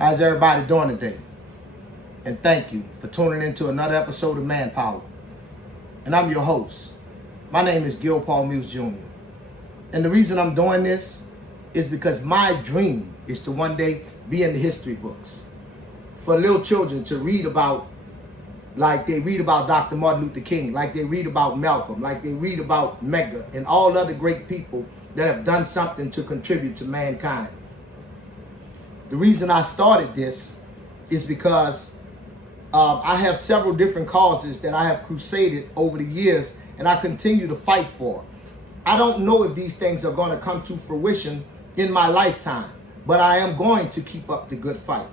How's everybody doing today? And thank you for tuning into another episode of ManPower. And I'm your host. My name is Gil Paul Muse Jr. And the reason I'm doing this is because my dream is to one day be in the history books. For little children to read about, like they read about Dr. Martin Luther King, like they read about Malcolm, like they read about Medgar, and all other great people that have done something to contribute to mankind. The reason I started this is because I have several different causes that I have crusaded over the years and I continue to fight for. I don't know if these things are going to come to fruition in my lifetime, but I am going to keep up the good fight.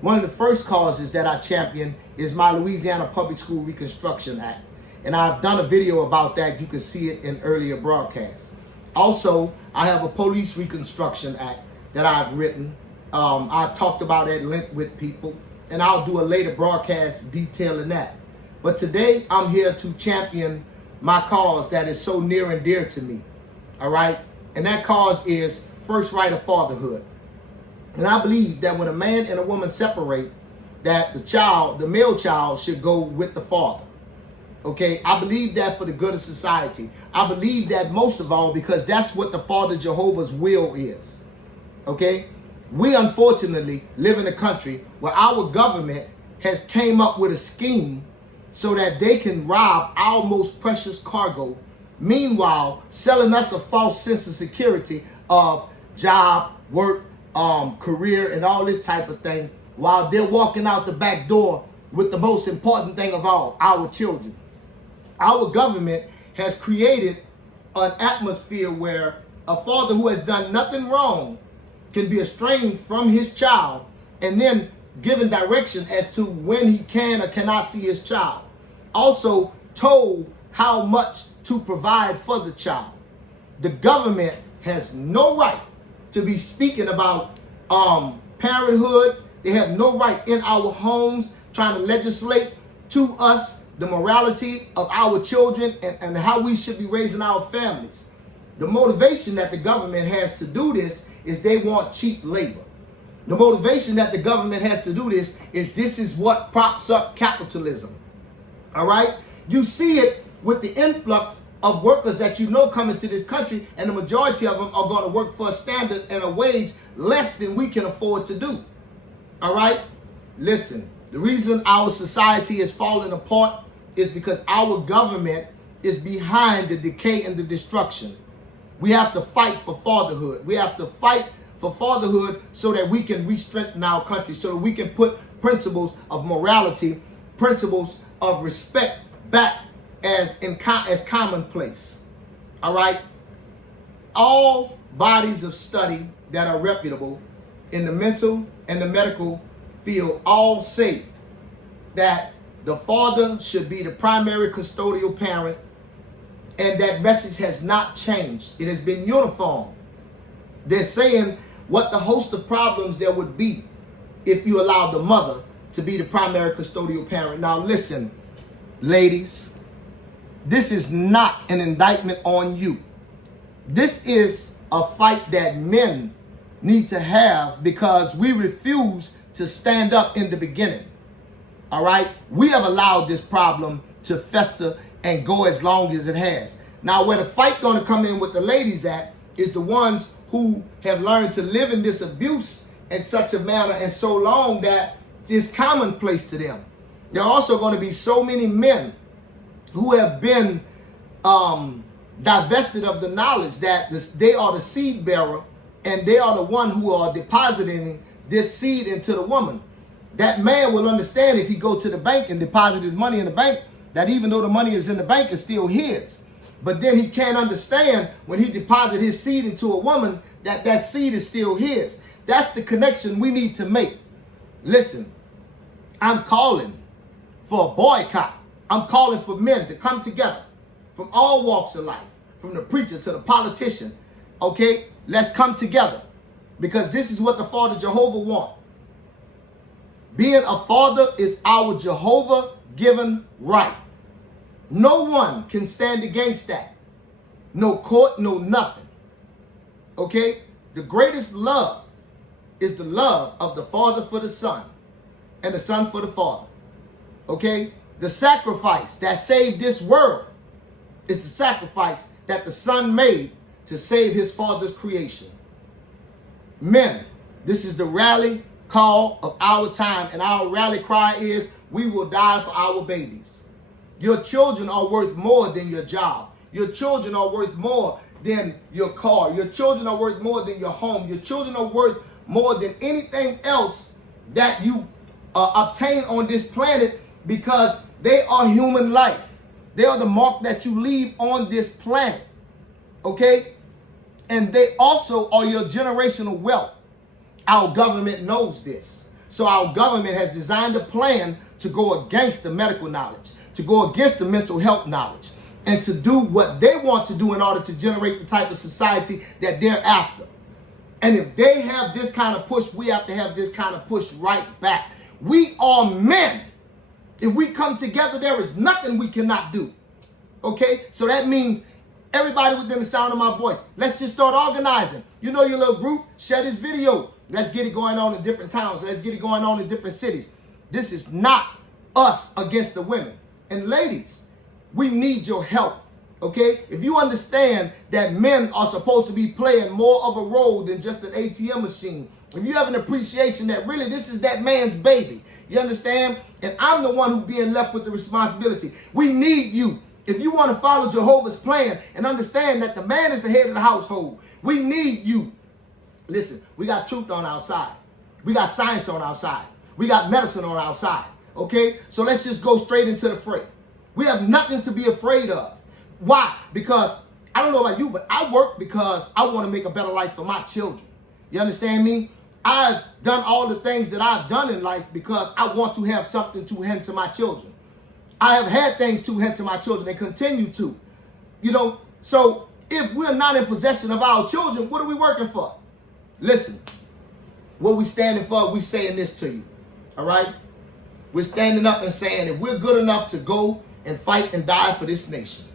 One of the first causes that I champion is my Louisiana Public School Reconstruction Act. And I've done a video about that. You can see it in earlier broadcasts. Also, I have a Police Reconstruction Act that I've written. I've talked about at length with people, and I'll do a later broadcast detailing that. But today, I'm here to champion my cause that is so near and dear to me, all right? And that cause is first right of fatherhood. And I believe that when a man and a woman separate, that the male child should go with the father, okay? I believe that for the good of society. I believe that most of all because that's what the Father Jehovah's will is, okay? We unfortunately live in a country where our government has came up with a scheme so that they can rob our most precious cargo, meanwhile selling us a false sense of security of job, work, career, and all this type of thing, while they're walking out the back door with the most important thing of all, our children. Our government has created an atmosphere where a father who has done nothing wrong can be estranged from his child and then given direction as to when he can or cannot see his child. Also told how much to provide for the child. The government has no right to be speaking about parenthood. They have no right in our homes trying to legislate to us the morality of our children and how we should be raising our families. The motivation that the government has to do this is they want cheap labor. The motivation that the government has to do this is what props up capitalism. All right? You see it with the influx of workers that you know coming to this country, and the majority of them are going to work for a standard and a wage less than we can afford to do. All right? Listen, the reason our society is falling apart is because our government is behind the decay and the destruction. We have to fight for fatherhood. We have to fight for fatherhood so that we can re-strengthen our country, so that we can put principles of morality, principles of respect back as commonplace. All right? All bodies of study that are reputable in the mental and the medical field all say that the father should be the primary custodial parent, and that message has not changed. It has been uniform. They're saying what the host of problems there would be if you allowed the mother to be the primary custodial parent. Now listen, ladies, this is not an indictment on you. This is a fight that men need to have because we refuse to stand up in the beginning. All right? We have allowed this problem to fester and go as long as it has. Now, where the fight going to come in with the ladies at is the ones who have learned to live in this abuse in such a manner and so long that it's commonplace to them. There are also going to be so many men who have been divested of the knowledge that they are the seed bearer and they are the one who are depositing this seed into the woman. That man will understand if he go to the bank and deposit his money in the bank, that even though the money is in the bank, it's still his. But then he can't understand when he deposits his seed into a woman that that seed is still his. That's the connection we need to make. Listen, I'm calling for a boycott. I'm calling for men to come together from all walks of life, from the preacher to the politician. Okay, let's come together because this is what the Father Jehovah wants. Being a father is our Jehovah-given right. No one can stand against that. No court, no nothing. Okay? The greatest love is the love of the father for the son and the son for the father. Okay? The sacrifice that saved this world is the sacrifice that the son made to save his father's creation. Men, this is the rally call of our time, and our rally cry is, we will die for our babies. Your children are worth more than your job. Your children are worth more than your car. Your children are worth more than your home. Your children are worth more than anything else that you obtain on this planet, because they are human life. They are the mark that you leave on this planet. Okay? And they also are your generational wealth. Our government knows this. So our government has designed a plan to go against the medical knowledge, to go against the mental health knowledge, and to do what they want to do in order to generate the type of society that they're after. And if they have this kind of push, we have to have this kind of push right back. We are men. If we come together, there is nothing we cannot do. Okay? So that means everybody within the sound of my voice, let's just start organizing. You know your little group, share this video. Let's get it going on in different towns. Let's get it going on in different cities. This is not us against the women. And ladies, we need your help. Okay? If you understand that men are supposed to be playing more of a role than just an ATM machine, if you have an appreciation that really this is that man's baby, you understand? And I'm the one who's being left with the responsibility. We need you. If you want to follow Jehovah's plan and understand that the man is the head of the household, we need you. Listen, we got truth on our side. We got science on our side. We got medicine on our side. Okay? So let's just go straight into the fray. We have nothing to be afraid of. Why? Because I don't know about you, but I work because I want to make a better life for my children. You understand me? I've done all the things that I've done in life because I want to have something to hand to my children. I have had things to hand to my children and continue to. You know, so if we're not in possession of our children, what are we working for? Listen, what we standing for, we saying this to you. All right? We're standing up and saying if we're good enough to go and fight and die for this nation,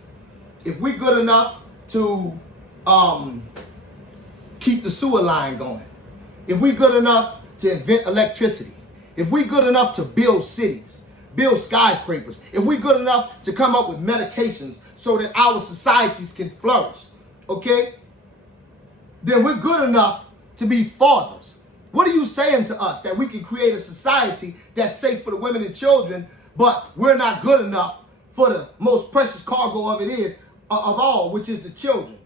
if we're good enough to keep the sewer line going, if we're good enough to invent electricity, if we're good enough to build cities, build skyscrapers, if we're good enough to come up with medications so that our societies can flourish, okay, then we're good enough to be fathers. What are you saying to us? That we can create a society that's safe for the women and children, but we're not good enough for the most precious cargo of it is, of all, which is the children.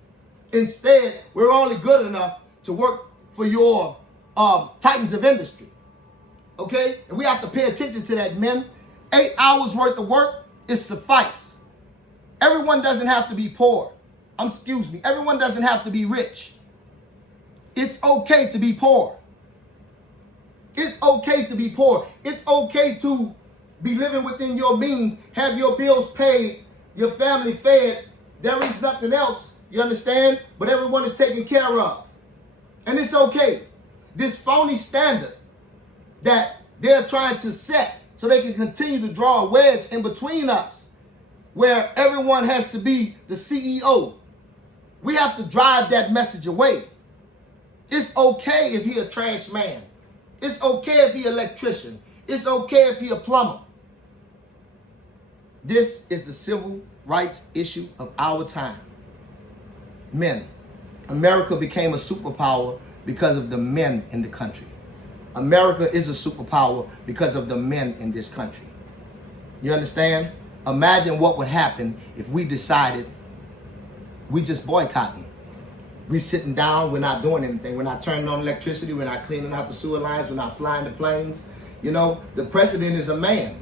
Instead, we're only good enough to work for your titans of industry. Okay? And we have to pay attention to that, men. 8 hours worth of work is suffice. Everyone doesn't have to be poor. Everyone doesn't have to be rich. It's okay to be poor. It's okay to be poor. It's okay to be living within your means, have your bills paid, your family fed. There is nothing else, you understand? But everyone is taken care of. And it's okay. This phony standard that they're trying to set so they can continue to draw a wedge in between us, where everyone has to be the CEO. We have to drive that message away. It's okay if he a trash man. It's okay if he an electrician. It's okay if he a plumber. This is the civil rights issue of our time. Men. America became a superpower because of the men in the country. America is a superpower because of the men in this country. You understand? Imagine what would happen if we decided we just boycotting. We sitting down, we're not doing anything. We're not turning on electricity, we're not cleaning out the sewer lines, we're not flying the planes. You know, the president is a man.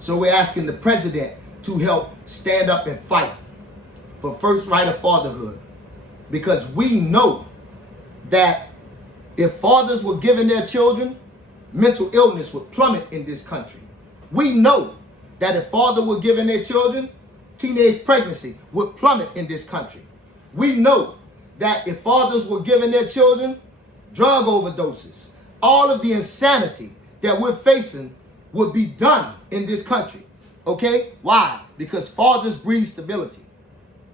So we're asking the president to help stand up and fight for first right of fatherhood. Because we know that if fathers were given their children, mental illness would plummet in this country. We know that if fathers were given their children, teenage pregnancy would plummet in this country. We know that if fathers were given their children, drug overdoses, all of the insanity that we're facing would be done in this country. Okay? Why? Because fathers breed stability.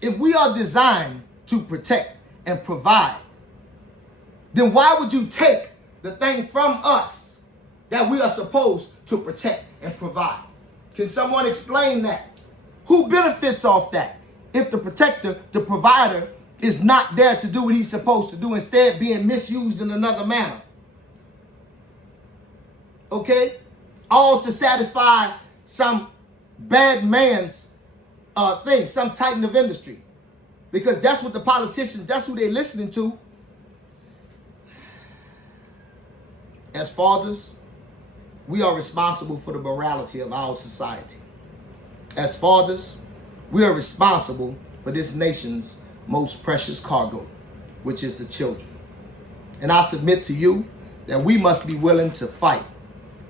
If we are designed to protect and provide, then why would you take the thing from us that we are supposed to protect and provide. Can someone explain that? Who benefits off that? If the protector, the provider, is not there to do what he's supposed to do, instead being misused in another manner. Okay? All to satisfy some bad man's thing, some titan of industry. Because that's what the politicians, that's who they're listening to. As fathers, we are responsible for the morality of our society. As fathers, we are responsible for this nation's most precious cargo, which is the children. And I submit to you that we must be willing to fight.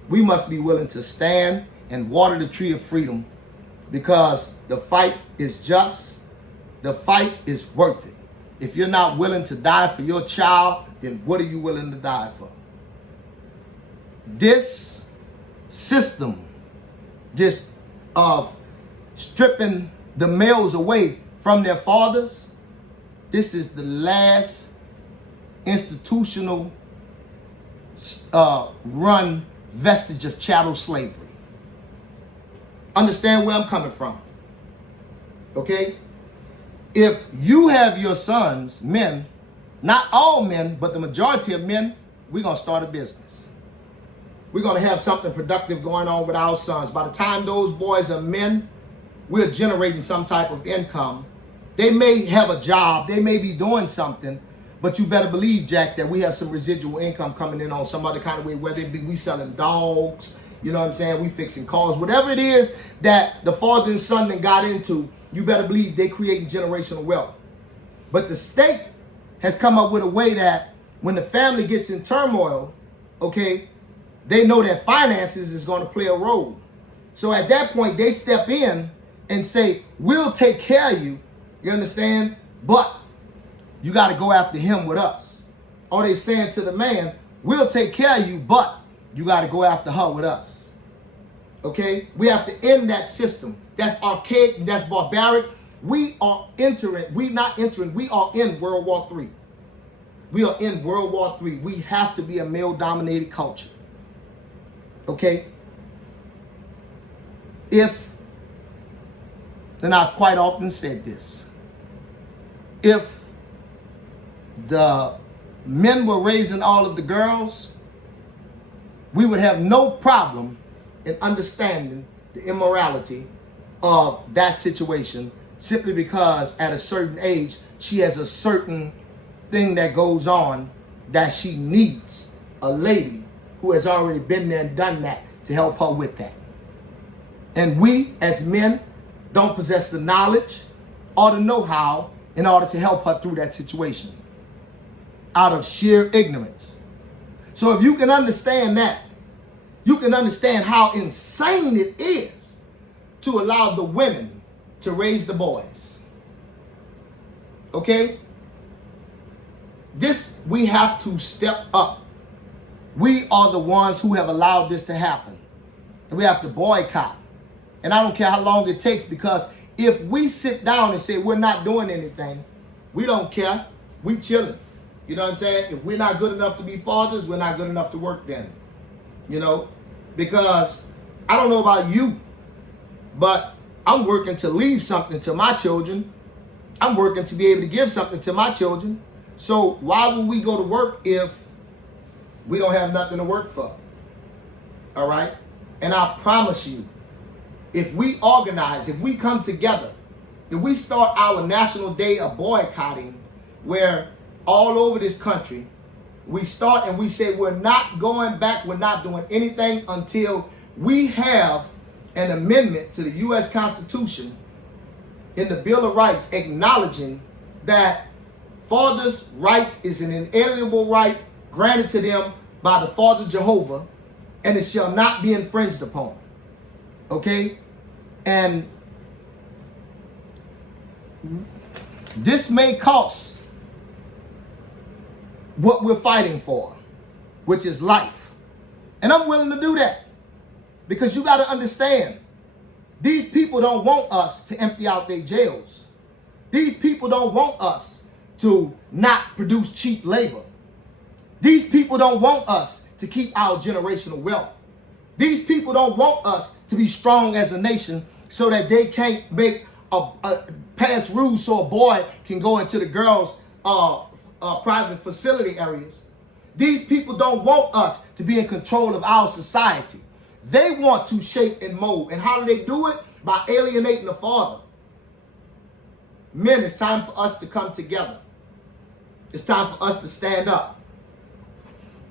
We must be willing to stand and water the tree of freedom, because the fight is just, the fight is worth it. If you're not willing to die for your child, then what are you willing to die for? This system, this of stripping the males away from their fathers, this is the last institutional run vestige of chattel slavery. Understand where I'm coming from. Okay? If you have your sons, men, not all men, but the majority of men, we're going to start a business. We're going to have something productive going on with our sons. By the time those boys are men, we're generating some type of income. They may have a job, they may be doing something, but you better believe, Jack, that we have some residual income coming in on some other kind of way, whether it be we selling dogs, you know what I'm saying, we fixing cars, whatever it is that the father and son then got into, you better believe they creating generational wealth. But the state has come up with a way that when the family gets in turmoil, okay, they know that finances is going to play a role. So at that point, they step in and say, we'll take care of you, you understand? But you got to go after him with us. Or they saying to the man, we'll take care of you, but you got to go after her with us. Okay? We have to end that system. That's archaic, that's barbaric. We are in World War III. We are in World War III. We have to be a male-dominated culture. Okay? And I've quite often said this, if the men were raising all of the girls, we would have no problem in understanding the immorality of that situation, simply because at a certain age, she has a certain thing that goes on that she needs a lady who has already been there and done that to help her with that. And we as men don't possess the knowledge or the know-how in order to help her through that situation out of sheer ignorance. So if you can understand that, you can understand how insane it is to allow the women to raise the boys. Okay? We have to step up. We are the ones who have allowed this to happen. And we have to boycott. And I don't care how long it takes, because if we sit down and say we're not doing anything, we don't care. We chilling. You know what I'm saying? If we're not good enough to be fathers, we're not good enough to work then. You know? Because I don't know about you, but I'm working to leave something to my children. I'm working to be able to give something to my children. So why would we go to work if we don't have nothing to work for? All right? And I promise you, if we organize, if we come together, if we start our national day of boycotting, where all over this country, we start and we say we're not going back, we're not doing anything until we have an amendment to the U.S. Constitution in the Bill of Rights acknowledging that fathers' rights is an inalienable right granted to them by the Father Jehovah, and it shall not be infringed upon. Okay? And this may cost what we're fighting for, which is life. And I'm willing to do that, because you got to understand, these people don't want us to empty out their jails. These people don't want us to not produce cheap labor. These people don't want us to keep our generational wealth. These people don't want us to be strong as a nation so that they can't make pass rules so a boy can go into the girls' private facility areas. These people don't want us to be in control of our society. They want to shape and mold. And how do they do it? By alienating the father. Men, it's time for us to come together. It's time for us to stand up.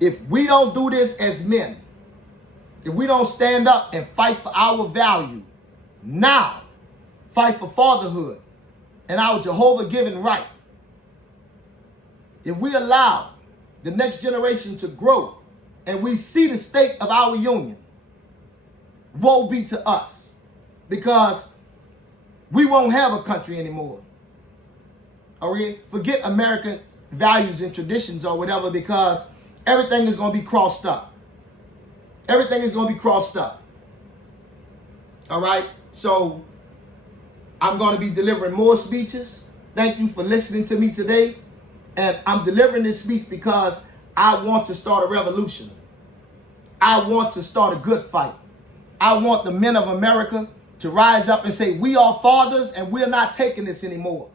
If we don't do this as men, if we don't stand up and fight for our value, now, fight for fatherhood and our Jehovah-given right, if we allow the next generation to grow and we see the state of our union, woe be to us, because we won't have a country anymore. Okay? Forget American values and traditions or whatever, because everything is going to be crossed up. Everything is going to be crossed up. All right? So I'm going to be delivering more speeches. Thank you for listening to me today. And I'm delivering this speech because I want to start a revolution. I want to start a good fight. I want the men of America to rise up and say, we are fathers and we're not taking this anymore.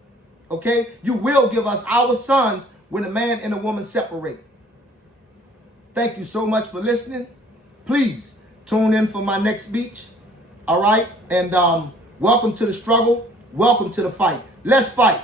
Okay? You will give us our sons when a man and a woman separate. Thank you so much for listening. Please tune in for my next speech. All right? And welcome to the struggle. Welcome to the fight. Let's fight.